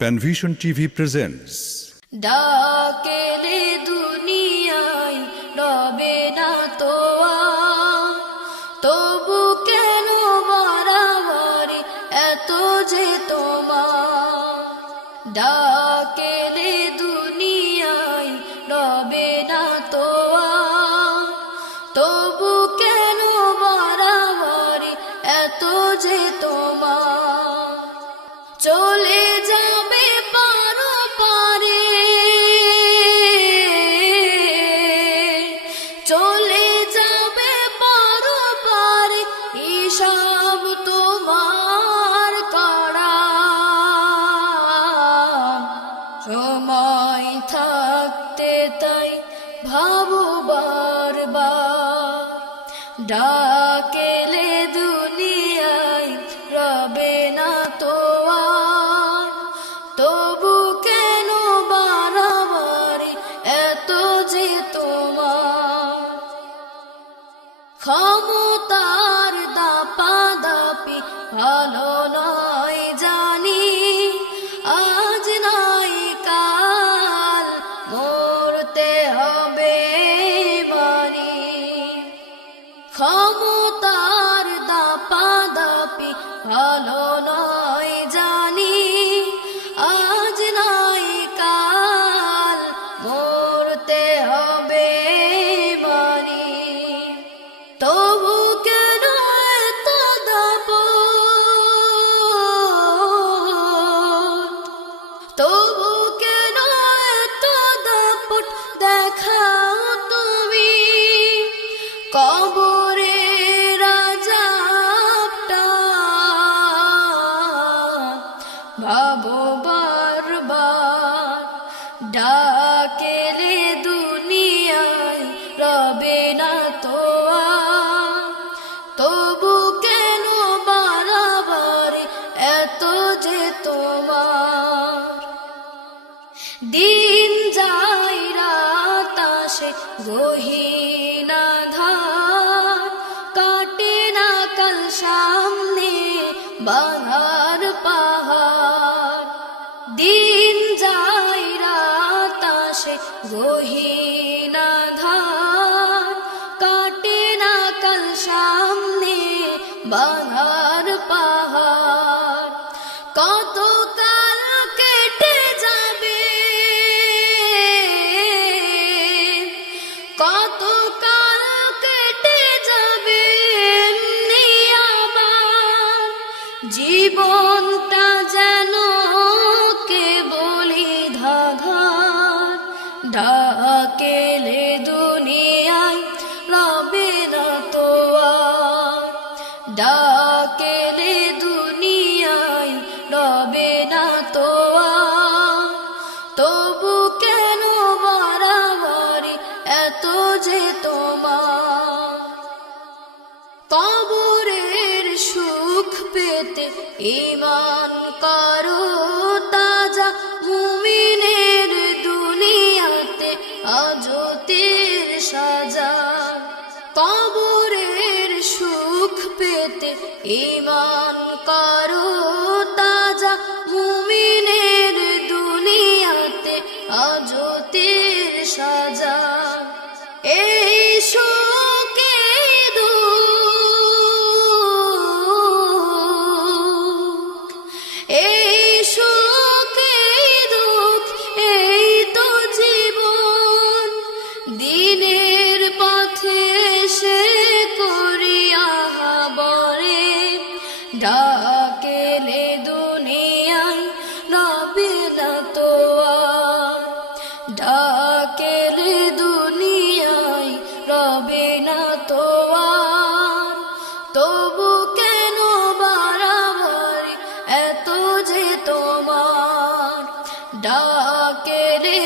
Panvision TV presents ডাকেলে দুনিয়ায় রবে না তো আর, তবু কেন বাড়াবাড়ি এত যে তোমার। ডাকেলে দুনিয়ায় রবে না তো আর, তবু কেন বাড়াবাড়ি এত যে তোমার। চলে যাবে পারো পারে, চলে যাবে পারো পারে, হিসাব তোমার করা। সময় থাকতে তাই ভাবো বারবার, ডাকেলে দুনিয়ায় রবে না তো আর, তবু কেন বাড়াবাড়ি এত যে তোমার। ক্ষমতার দাপাদাপি ভালো নয় জানি, আজ নাই কাল মরতে হবে মানি। ক্ষমতার দাপাদাপি ভালো নয় জানি, আজ নাই কাল মরতে হবে মানি। তবু কেন এত দাপট, তবু কেন এত দাপট দেখাও তুমি। কবরে রাজাবটা ভাবো বারবার, ডাকেলে দুনিয়ায় রবে না তো আর, তবু কেন বাড়াবাড়ি এত যে তোমার। দিন যায় রাত আসে গহীন আঁধার, কাটে না কাল সামনে বাধার পাহাড়। দিন যায় রাত আসে গহীন আঁধার, কাটে না কাল সামনে বাধার পাহাড়। কত কাল কেটে যাবে, কত কাল কেটে যাবে এমনি আমার। জীবনটা যেন কেবলই ধাঁধার, ডাকেলে দুনিয়ায় রবে না তো আর, ডাকেলে দুনিয়ায় রবে না তো আর, তবু কেন বাড়াবাড়ি এত যে তোমার। কবরের সুখ পেতে ঈমান করো তাজা, মুমিনের দুনিয়াতে আজতের সাজা। কবরের সুখ পেতে ঈমান করো তাজা, মুমিনের দুনিয়াতে আজতের সাজা। এই শোকে দুঃখ, এই শোকে দুঃখ, এই তো জীবন। দিনের পথে সে করিয়া বরে, ডাকেলে দুনিয়ায় রবে না তো আর, ডাকেলে দুনিয়ায় রবে না তো আর, তবু কেন বাড়াবাড়ি এত যে তোমার। ডাকেলে